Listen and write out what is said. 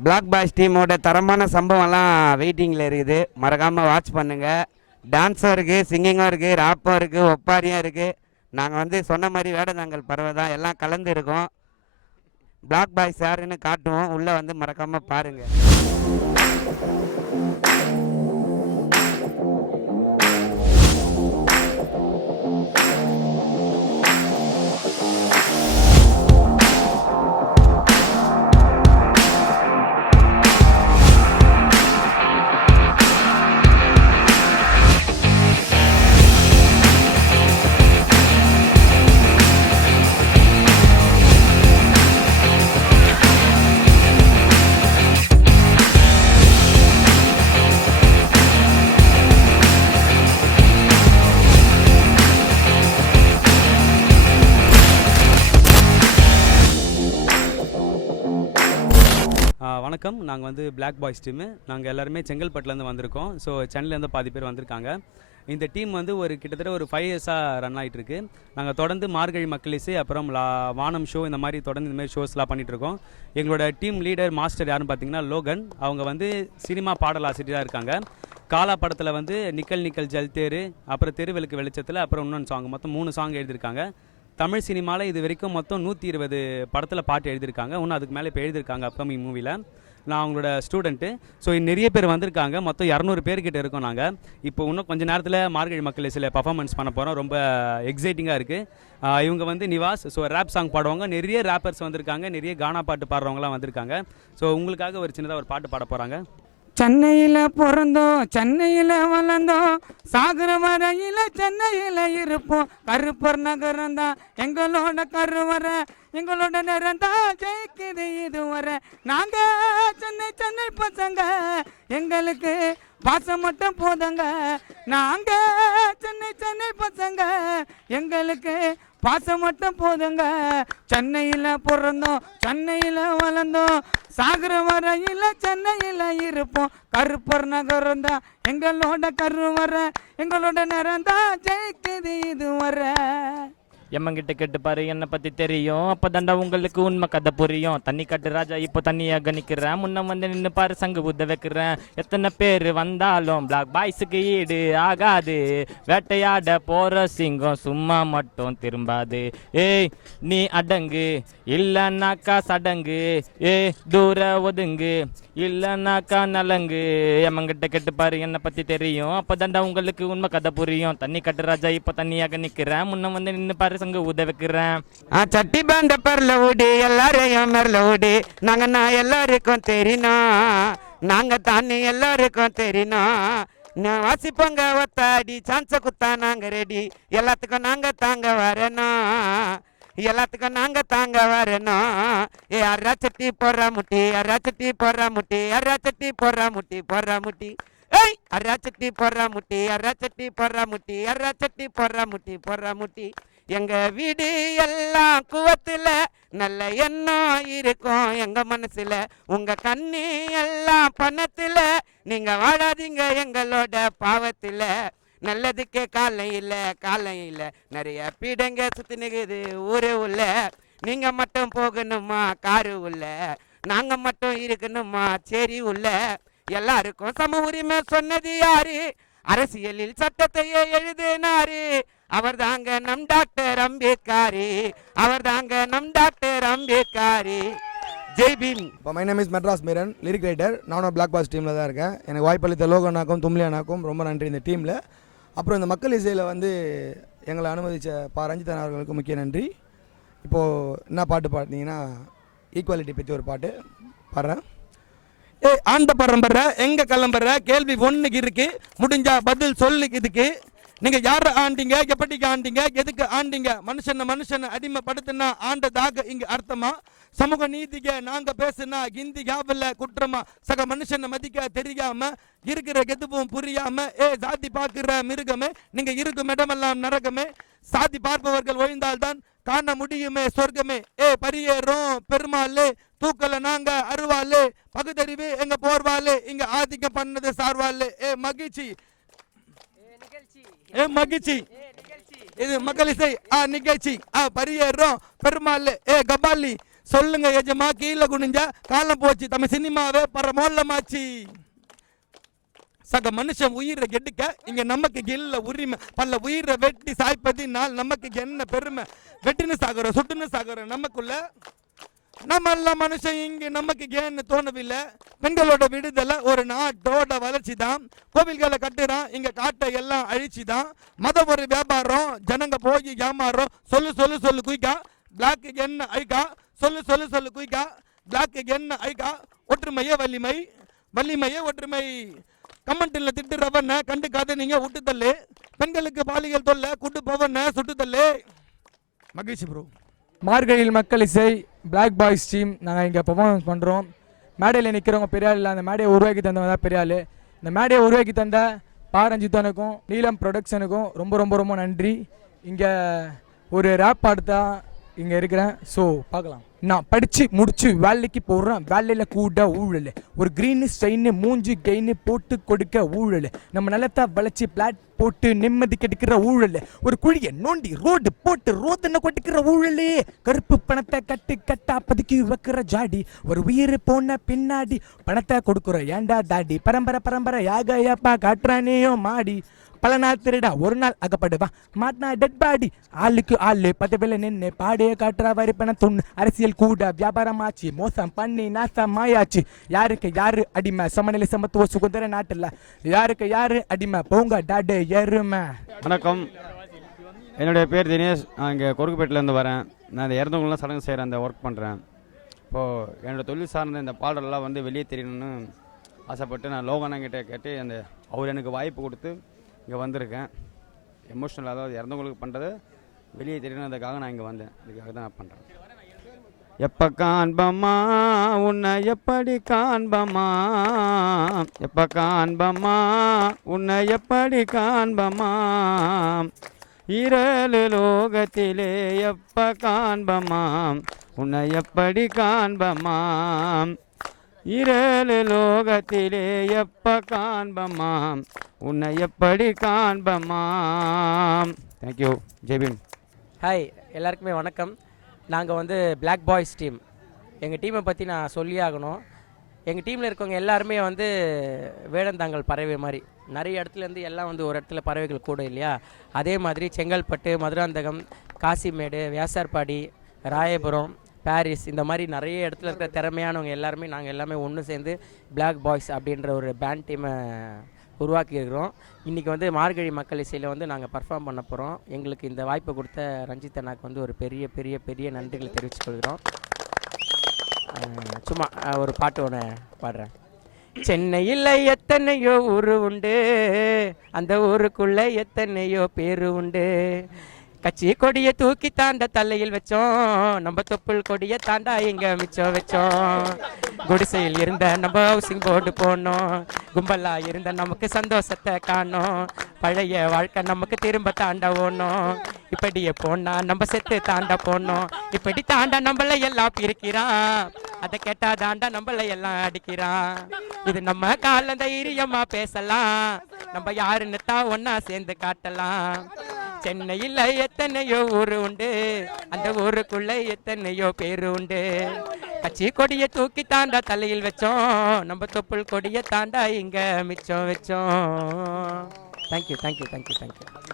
Black boys டீமோட தரமான சம்பவம்லாம் வெயிட்டிங்கில் இருக்குது. மறக்காமல் வாட்ச் பண்ணுங்கள் டான்ஸும் இருக்குது சிங்கிங்கும் இருக்குது ராப்பும் இருக்குது ஒப்பாரியும் இருக்குது நாங்கள் வந்து சொன்ன மாதிரி வேடந்தாங்கல் பறவை தான். எல்லாம் கலந்து இருக்கோம். பிளாக் பாய்ஸ் யாருன்னு காட்டுவோம். உள்ளே வந்து மறக்காமல் பாருங்கள் வணக்கம். நாங்கள் வந்து பிளாக் பாய்ஸ் டீமு நாங்கள் எல்லாருமே செங்கல்பட்டுலேருந்து வந்திருக்கோம். ஸோ சென்னையிலேருந்து பாதி பேர் வந்திருக்காங்க. இந்த டீம் வந்து ஒரு கிட்டத்தட்ட ஒரு ஃபைவ் இயர்ஸாக ரன் ஆகிட்டுருக்கு நாங்கள் தொடர்ந்து மார்கழி மக்களிசு அப்புறம் லா வானம் ஷோ இந்த மாதிரி தொடர்ந்து இந்த மாதிரி ஷோஸ்லாம் பண்ணிகிட்ருக்கோம் எங்களோட டீம் லீடர் மாஸ்டர் யாருன்னு பார்த்தீங்கன்னா லோகன். அவங்க வந்து சினிமா பாடல் ஆசிரியராக இருக்காங்க. காலா படத்தில் வந்து நிக்கல் நிக்கல் ஜல் தேரு அப்புறம் தெருவிளக்கு வெளிச்சத்தில் அப்புறம் இன்னொன்று சாங் மொத்தம் மூணு சாங் எழுதியிருக்காங்க. தமிழ் சினிமாவில் இது வரைக்கும் மொத்தம் நூற்றி இருபது படத்தில் பாட்டு எழுதியிருக்காங்க. இன்னும் அதுக்கு மேலே இப்போ எழுதியிருக்காங்க அப்கமிங் மூவியில் நான் அவங்களோட ஸ்டூடெண்ட்டு ஸோ நிறைய பேர் வந்திருக்காங்க. மொத்தம் இரநூறு பேர்கிட்ட இருக்கோம் நாங்கள் இப்போ இன்னும் கொஞ்சம் நேரத்தில் மார்கழி மக்கள் சில பர்ஃபார்மன்ஸ் பண்ண போகிறோம் ரொம்ப எக்ஸைட்டிங்காக இருக்குது இவங்க வந்து நிவாஸ். ஸோ ரேப் சாங் பாடுவாங்க நிறைய ரேப்பர்ஸ் வந்திருக்காங்க. நிறைய கானா பாட்டு பாடுறவங்களாம் வந்திருக்காங்க. ஸோ உங்களுக்காக ஒரு சின்னதாக ஒரு பாட்டு பாட போகிறாங்க சென்னையில் பிறந்தோம் சென்னையில் வளர்ந்தோம். சாகர வரையில் சென்னையில் இருப்போம். கருப்பர் நகரம் தான் எங்களோட கருவறை. எங்களோட நிறம் தான் ஜெயிக்குது இதுவரை. நாங்க சென்னை சென்னை பசங்க. எங்களுக்கு பாசம் மட்டும் போதுங்க. நாங்க சென்னை சென்னை பசங்க. எங்களுக்கு பாசம் மட்டும் போதுங்க. சென்னையில் பிறந்தோம் சென்னையில் வளர்ந்தோம். சாகர வரையில் சென்னையில் இருப்போம். கருப்பர் நகரம் தான் எங்களோட கருவறை. எங்களோட நிறம் தான் ஜெயிக்குது இதுவரை. எம்மங்கிட்ட கேட்டுப்பாரு என்னை பத்தி தெரியும். அப்பதாண்டா உங்களுக்கு உண்மை கதை புரியும். தண்ணி கட்டு ராஜா இப்போ தண்ணியாக கணிக்கிறேன். முன்ன வந்து நின்று பாரு சங்கு புத்த வைக்கிறேன். எத்தனை பேர் வந்தாலும் பிளாக் பாய்ஸுக்கு ஈடு ஆகாது. வேட்டையாட போற சிங்கம் சும்மா மட்டும் திரும்பாது. ஏய் நீ அடங்கு இல்லைன்னாக்கா சடங்கு. ஏ தூர ஒதுங்கு இல்லைன்னாக்கா நலங்கு. எம்மங்கிட்ட கேட்டுப்பாரு என்னை பத்தி தெரியும். அப்பதாண்டா உங்களுக்கு உண்மை கதை புரியும். தண்ணி கட்டு ராஜா இப்போ தண்ணியாக நிற்கிறேன் முன்ன வந்து நின்று பாரு பசங்க ஊத வைக்கிறேன் ஆ சட்டி பேண்ட பரல ஓடி எல்லாரையும் மெரல ஓடி நாங்க நான் எல்லாருக்கும் தெரியணும் நாங்க தானே எல்லாருக்கும் தெரியணும் நான் வாசிப்போங்க ஒத்தாடி சான்ஸ குத்தா நாங்க ரெடி எல்லாத்துக்கும் நாங்க தாங்க வரணும் எல்லாத்துக்கும் நாங்க தாங்க வரணும் ஏ அரா சட்டி போடுற முட்டி அரா சட்டி போடுற முட்டி அரா சட்டி போடுற முட்டி போடுற முட்டி. ஏய் அரா சட்டி போடுற முட்டி அரா சட்டி போடுற முட்டி அரா சட்டி போடுற முட்டி போடுற முட்டி. எங்க வீடு எல்லாம் குவத்துல நல்ல எண்ணம் இருக்கும் எங்க மனசுல. உங்க கண்ணு எல்லாம் பணத்துல நீங்க வாழாதீங்க எங்களோட பாவத்துல. நல்லதுக்கே காலம் இல்ல காலம் இல்ல நிறைய பீடங்க சுத்தி நிக்குது ஊரு உள்ள. நீங்க மட்டும் போகணுமா காரு உள்ள? நாங்க மட்டும் இருக்கணுமா சரி உள்ள? எல்லாருக்கும் சம உரிமை சொன்னது யாரு? அரசியலில் சட்டத்தையே எழுதினாரு. அவர் தாங்க நம் டாக்டர் அம்பேத்காரி. அவர் தாங்க நம் டாக்டர் அம்பேத்காரி. ஜெய் பீம். இப்போ my name is Madras Meeran lyric writer நானும் பிளாக் பாஸ் டீமில் தான் இருக்கேன். எனக்கு வாய்ப்பளித்த லோகனாக்கும் தும்லியானாக்கும் ரொம்ப நன்றி இந்த டீமில் அப்புறம் இந்த மக்கள் இசையில் வந்து எங்களை அனுமதித்த பா. ரஞ்சிதன் அவர்களுக்கு முக்கிய நன்றி. இப்போது என்ன பாட்டு பாடினீங்கன்னா ஈக்குவாலிட்டி பற்றி ஒரு பாட்டு பாடுறேன். ஏய் ஆண்ட பரம்பர எங்க கிளம்புற? கேள்வி ஒண்ணுக்கு இருக்கு. முடிஞ்சா பதில் சொல்லு இதுக்கு. நீங்க யார ஆண்டீங்க? எப்படிக்கு ஆண்டீங்க? எதுக்கு ஆண்டீங்க? மனுஷனை மனுஷனை அடிமைப்படுத்தினா ஆண்டதாக இங்க அர்த்தமா? சமூக நீதிக நாங்க பேசுனா ஹிந்தி யாவல்ல குற்றமா? சக மனுஷனை மதிக்க தெரியாம இருக்கிற எதுவும் புரியாம ஏ ஜாதி பார்க்கிற மிருகமே நீங்க இருக்கும் இடமெல்லாம் நரகமே. சாதி பார்ப்பவர்கள் ஒழிந்தால்தான் காண முடியுமே சொர்க்கமே. ஏ பரியேறும் பெருமாளே தூக்கல நாங்க அருவாளே பகுதறிவு எங்க போர்வாளே இங்க ஆதிக்கம் பண்ணது சார்வாளே. ஏ மகிழ்ச்சி. ஏ மகிழ்ச்சி. இது மக்கள் இசை. ஆ நிகழ்ச்சி. ஆ பரியேறும் பெருமாள். ஏ கபாலி. சொல்லுங்க எஜமா கீழே குனிஞ்சா காலம் போச்சு. தமிழ் சினிமாவே பர மோல்லமாச்சு. சக மனுஷன் உயிரை எடுக்க இங்க நமக்கு இல்ல உரிமை. பல உயிரை வெட்டி சாய்ப்பதினால் நமக்கு என்ன பெருமை? வெட்டின்னு சாகுறோம் சுட்டுன்னு சாகுறோம் நமக்குள்ள நம்ம எல்லாம் மனுஷன் இங்க நமக்கு ஏன்னு தோணவில்லை. பெண்களோட விடுதலை ஒரு நாட்டோட வளர்ச்சி தான் கோவில்களை கட்டுறான் இங்க காட்டை எல்லாம் அழிச்சு தான் மதம் ஒரு வியாபாரம் ஜனங்க போய் ஏமாறுறோம். சொல்லு சொல்லு சொல்லு குயிக்கா. பிளாக்கு என்ன ஐக்கா சொல்லு சொல்லு சொல்லு குயிக்கா. பிளாக் என்ன ஐக்கா. ஒற்றுமையே வலிமை. வலிமையே ஒற்றுமை. கமெண்ட்ல திட்டுறவன கண்டுக்காத நீங்க நீங்கள் தள்ளு பெண்களுக்கு பாலியல் தொல்லை கூட்டு போவன சுட்டு மகிழ்ச்சி ப்ரோ மார்கழியில் மக்கள் இசை பிளாக் பாய்ஸ் டீம் நாங்கள் இங்கே பர்ஃபார்மன்ஸ் பண்ணுறோம் மேடையில் நிற்கிறவங்க பெரிய ஆள் இல்லை அந்த மேடையை உருவாக்கி தந்தவங்க தான் பெரிய ஆள் இந்த மேடையை உருவாக்கி தந்த பாரஞ்சித்தனுக்கும் நீலம் ப்ரொடக்ஷனுக்கும் ரொம்ப ரொம்ப ரொம்ப நன்றி. இங்கே ஒரு ரேப் பாடுத்தா இங்கே இருக்கிறேன். ஸோ பார்க்கலாம். நான் படித்து முடித்து வேலைக்கு போடுறேன் வேலையில் கூட ஊழல். ஒரு க்ரீனு ஸ்ட்ரெயின் மூஞ்சி கெயின்னு போட்டு கொடுக்க ஊழல். நம்ம நிலத்தை வளைச்சி பிளாட் போட்டு நிம்மதி கெடுக்கிற ஊழல். ஒரு குழியை நோண்டி ரோடு போட்டு ரோதனை கொட்டிக்கிற ஊழலே. கருப்பு பணத்தை கட்டு கட்டா பதுக்கி வைக்கிற ஜாடி. ஒரு உயிர் போன பின்னாடி பணத்தை கொடுக்குற ஏண்டா தாடி? பரம்பரை பரம்பரை யாக ஏப்பா காட்டுறானேயோ மாடி. பல நாள் திருடா ஒரு நாள் அகப்படுவான் மாட்டினா டெட் பாடி ஆளுக்கு ஆளு பதவியில் நின்று பாடியே காட்டுற வரி பண்ண துண்ணு அரசியல் கூட வியாபாரமாச்சு மோசம் பண்ணி நாசம் மாயாச்சு யாருக்கு யாரு அடிமை? சமநிலை சமத்துவ சுதந்திர நாட்டில். யாருக்கு யாரு அடிமை? போங்க டாடு எருமை. வணக்கம். என்னுடைய பேர் தினேஷ். நான் இங்கே கொருக்குப்பேட்டிலேருந்து வரேன். நான் இந்த இறந்தவங்களாம் சடங்கு செய்கிற அந்த ஒர்க் பண்ணுறேன் இப்போது என்னோடய தொழில் சார்ந்த இந்த பாடலெல்லாம் வந்து வெளியே தெரியணும்னு ஆசைப்பட்டு நான் லோகனாங்கிட்ட கேட்டு அந்த அவர் எனக்கு வாய்ப்பு கொடுத்து இங்கே வந்திருக்கேன். எமோஷனல் அதாவது இறந்தவங்களுக்கு பண்ணுறது வெளியே தெரியணுன்றதுக்காக நான் இங்கே வந்தேன். இதுக்காக தான் நான் பண்ணுறேன் எப்போ காண்பமா உன்னை எப்படி காண்பமா எப்போ காண்பமா உன்னை எப்படி காண்பமா இரலு லோகத்திலே எப்போ காண்பமாம்? உன்னை எப்படி காண்பமாம்? இரலு லோகத்திலே எப்ப காண்பமாம்? உன்னை எப்படி காண்பமாம்? தேங்க்யூ ஜெய்பீம் ஹாய் எல்லாருக்குமே வணக்கம். நாங்கள் வந்து பிளாக் பாய்ஸ் டீம் எங்கள் டீமை பற்றி நான் சொல்லி ஆகணும். எங்கள் டீமில் இருக்கவங்க எல்லாருமே வந்து வேடந்தாங்கல் பறவை மாதிரி. நிறைய இடத்துலேருந்து எல்லாம் வந்து ஒரு இடத்துல பறவைகள் கூட இல்லையா? அதே மாதிரி செங்கல்பட்டு மதுராந்தகம் காசிமேடு வியாசார்பாடி ராயபுரம் பாரிஸ் இந்த மாதிரி நிறைய இடத்துல இருக்கிற திறமையானவங்க எல்லாருமே நாங்கள் எல்லாமே ஒன்று சேர்ந்து பிளாக் பாய்ஸ் அப்படின்ற ஒரு பேண்ட் டீமை உருவாக்கியிருக்கிறோம். இன்றைக்கி வந்து மார்கழி மக்கள் இசையில் வந்து நாங்கள் பர்ஃபார்ம் பண்ண போகிறோம் எங்களுக்கு இந்த வாய்ப்பு கொடுத்த ரஞ்சித் அண்ணாக்கு வந்து ஒரு பெரிய பெரிய பெரிய நன்றிகளை தெரிவிச்சுக்கொள்கிறோம் சும்மா ஒரு பாட்டு ஒன்று பாடுறேன். சென்னையில் எத்தனையோ ஊர் உண்டு அந்த ஊருக்குள்ளே எத்தனையோ பேர் உண்டு கட்சி கொடிய தூக்கி தாண்ட தலையில் வச்சோம். நம்ம தொப்புள் கொடியை தாண்டா இங்க மிச்சம் வச்சோம். குடிசையில் இருந்த நம்ம ஹவுசிங் போர்டு போனோம். கும்பலா இருந்த நமக்கு சந்தோஷத்தை காணோம். பழைய வாழ்க்கை நமக்கு திரும்ப தாண்ட ஓணும் இப்படியே போனா நம்ம செத்து தாண்ட போனோம். இப்படி தாண்டா நம்மள எல்லாம் பிரிக்கிறான் அதை கேட்டா தாண்டா நம்மள எல்லாம் அடிக்கிறான் இது நம்ம கால தைரியமா பேசலாம். நம்ம யாருன்னு தான் ஒன்னா சேர்ந்து காட்டலாம். சென்னையில் எத்தனையோ ஊர் உண்டு. அந்த ஊருக்குள்ள எத்தனையோ பேர் உண்டு. கட்சி கொடியை தூக்கி தாண்டா தலையில் வச்சோம். நம்ம தொப்புள் கொடியை தாண்டா இங்க மிச்சம் வச்சோம். Thank you thank you thank you thank you